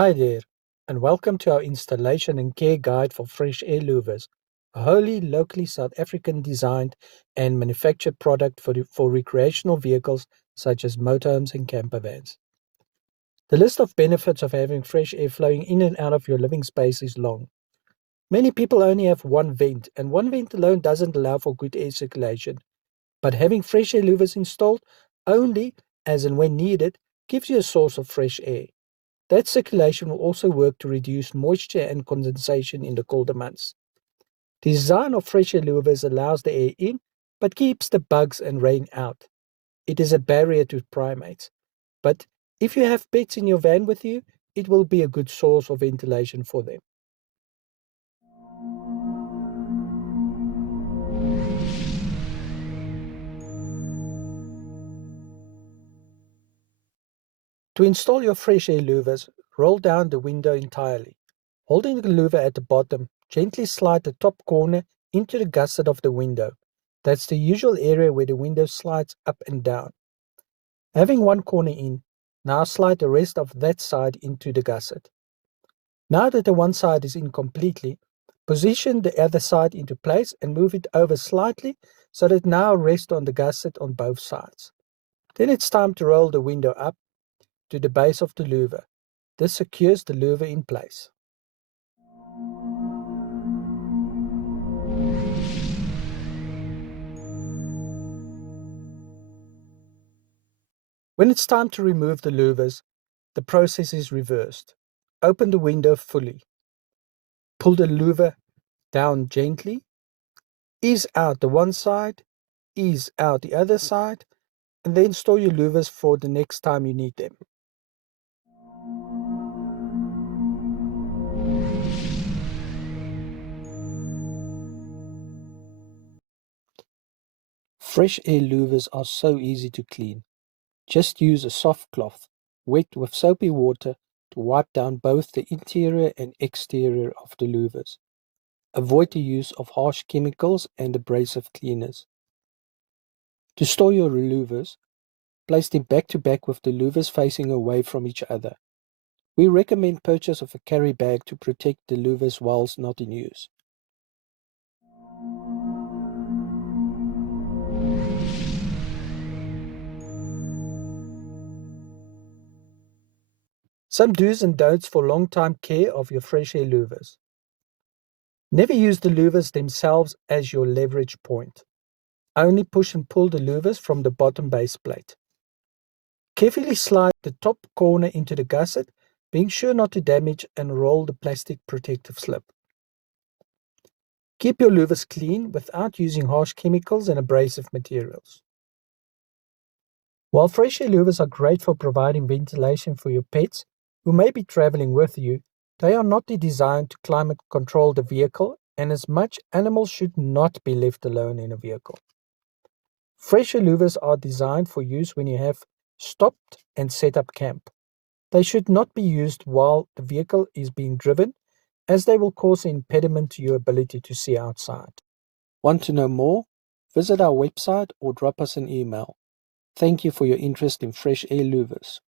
Hi there, and welcome to our installation and care guide for Fresh Air Louvres, a wholly locally South African designed and manufactured product for recreational vehicles such as motorhomes and campervans. The list of benefits of having fresh air flowing in and out of your living space is long. Many people only have one vent, and one vent alone doesn't allow for good air circulation, but having fresh air louvers installed only as and when needed gives you a source of fresh air. That circulation will also work to reduce moisture and condensation in the colder months. The design of Fresh Air Louvres allows the air in, but keeps the bugs and rain out. It is a barrier to primates. But if you have pets in your van with you, it will be a good source of ventilation for them. To install your Fresh Air Louvres, roll down the window entirely. Holding the louver at the bottom, gently slide the top corner into the gusset of the window. That's the usual area where the window slides up and down. Having one corner in, now slide the rest of that side into the gusset. Now that the one side is in completely, position the other side into place and move it over slightly so that it now rests on the gusset on both sides. Then it's time to roll the window up to the base of the louver. This secures the louver in place. When it's time to remove the louvers, the process is reversed. Open the window fully. Pull the louver down gently. Ease out the one side, ease out the other side, and then store your louvers for the next time you need them. Fresh air louvers are so easy to clean. Just use a soft cloth, wet with soapy water, to wipe down both the interior and exterior of the louvers. Avoid the use of harsh chemicals and abrasive cleaners. To store your louvers, place them back to back with the louvers facing away from each other. We recommend purchase of a carry bag to protect the louvers whilst not in use. Some do's and don'ts for long-time care of your Fresh Air louvers. Never use the louvers themselves as your leverage point. Only push and pull the louvers from the bottom base plate. Carefully slide the top corner into the gusset, being sure not to damage and roll the plastic protective slip. Keep your louvers clean without using harsh chemicals and abrasive materials. While Fresh Air louvers are great for providing ventilation for your pets who may be traveling with you, they are not designed to climate control the vehicle, and as much animals should not be left alone in a vehicle. Fresh Air louvers are designed for use when you have stopped and set up camp. They should not be used while the vehicle is being driven, as they will cause an impediment to your ability to see outside. Want to know more? Visit our website or drop us an email. Thank you for your interest in Fresh Air Louvres.